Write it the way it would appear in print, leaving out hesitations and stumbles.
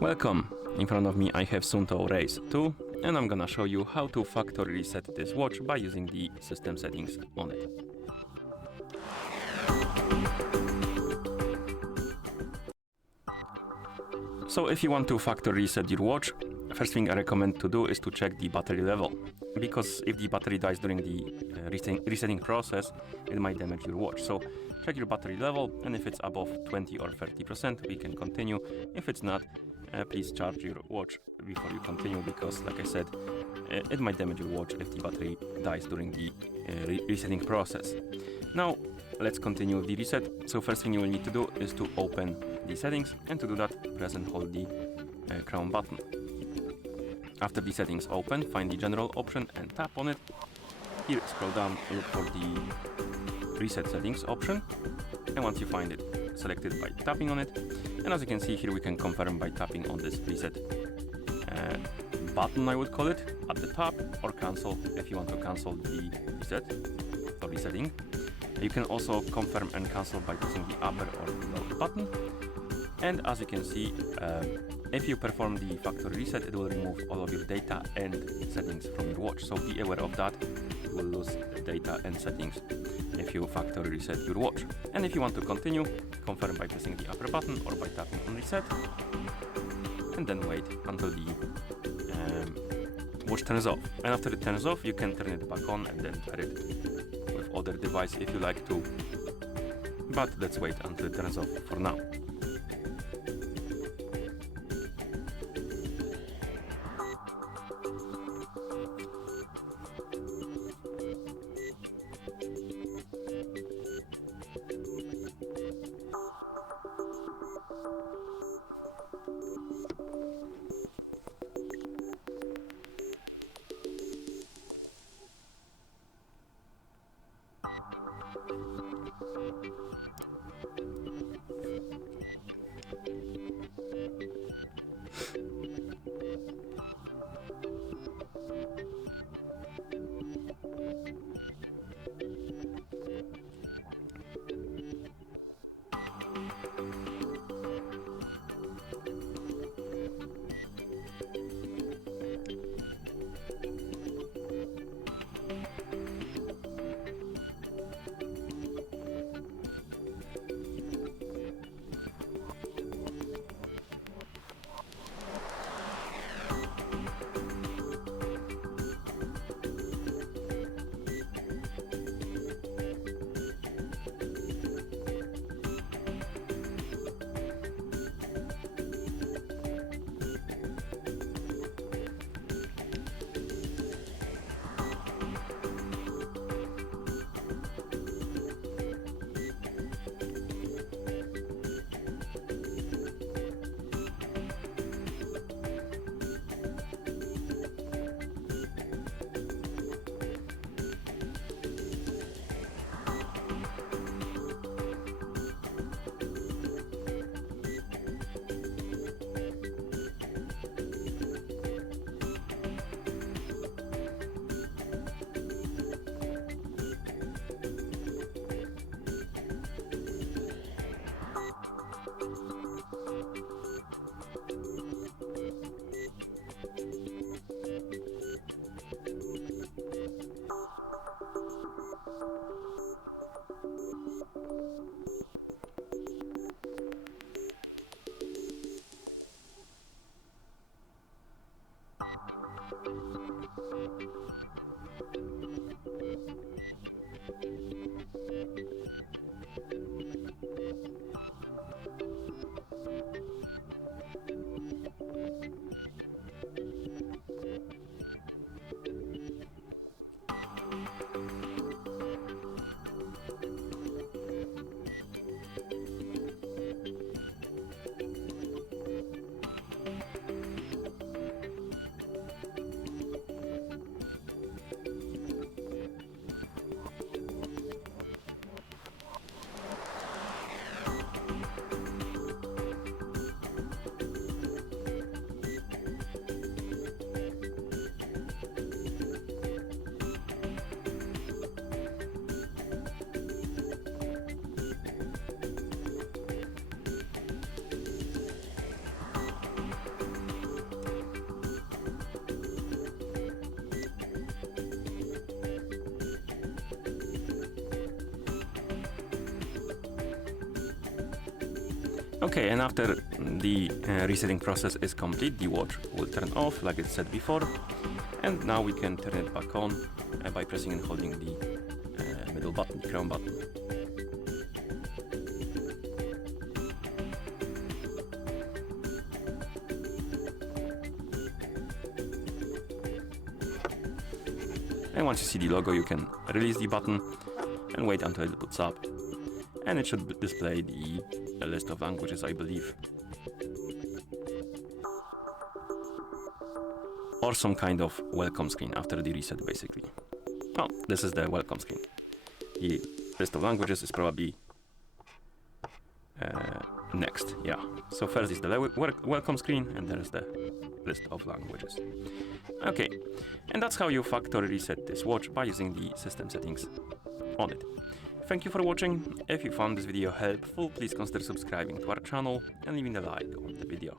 Welcome! In front of me I have SUUNTO Race 2 and I'm gonna show you how to factory reset this watch by using the system settings on it. So if you want to factory reset your watch, first thing I recommend to do is to check the battery level, because if the battery dies during the resetting process, it might damage your watch. So check your battery level, and if it's above 20 or 30%, we can continue. If it's not, please charge your watch before you continue, because like I said, it might damage your watch if the battery dies during the resetting process. Now let's continue with the reset. So first thing you will need to do is to open the settings, and to do that, press and hold the crown button. After the settings open, find the general option and tap on it. Here scroll down, look for the reset settings option, and once you find it, select it by tapping on it. And as you can see here, we can confirm by tapping on this reset button, I would call it, at the top, or cancel if you want to cancel the reset or resetting. You can also confirm and cancel by pressing the upper or lower button. And as you can see, if you perform the factory reset, it will remove all of your data and settings from your watch. So be aware of that. You will lose data and settings if you factory reset your watch. And if you want to continue, confirm by pressing the upper button or by tapping on reset. And then wait until the watch turns off. And after it turns off, you can turn it back on and then pair it with other device if you like to. But let's wait until it turns off for now. Okay, and after the resetting process is complete, the watch will turn off like it said before, and now we can turn it back on by pressing and holding the middle button, the crown button. And once you see the logo, you can release the button and wait until it boots up. And it should display the list of languages, I believe. Or some kind of welcome screen after the reset, basically. Oh, this is the welcome screen. The list of languages is probably next, yeah. So first is the welcome screen, and there's the list of languages. Okay, and that's how you factory reset this watch by using the system settings on it. Thank you for watching. If you found this video helpful, please consider subscribing to our channel and leaving a like on the video.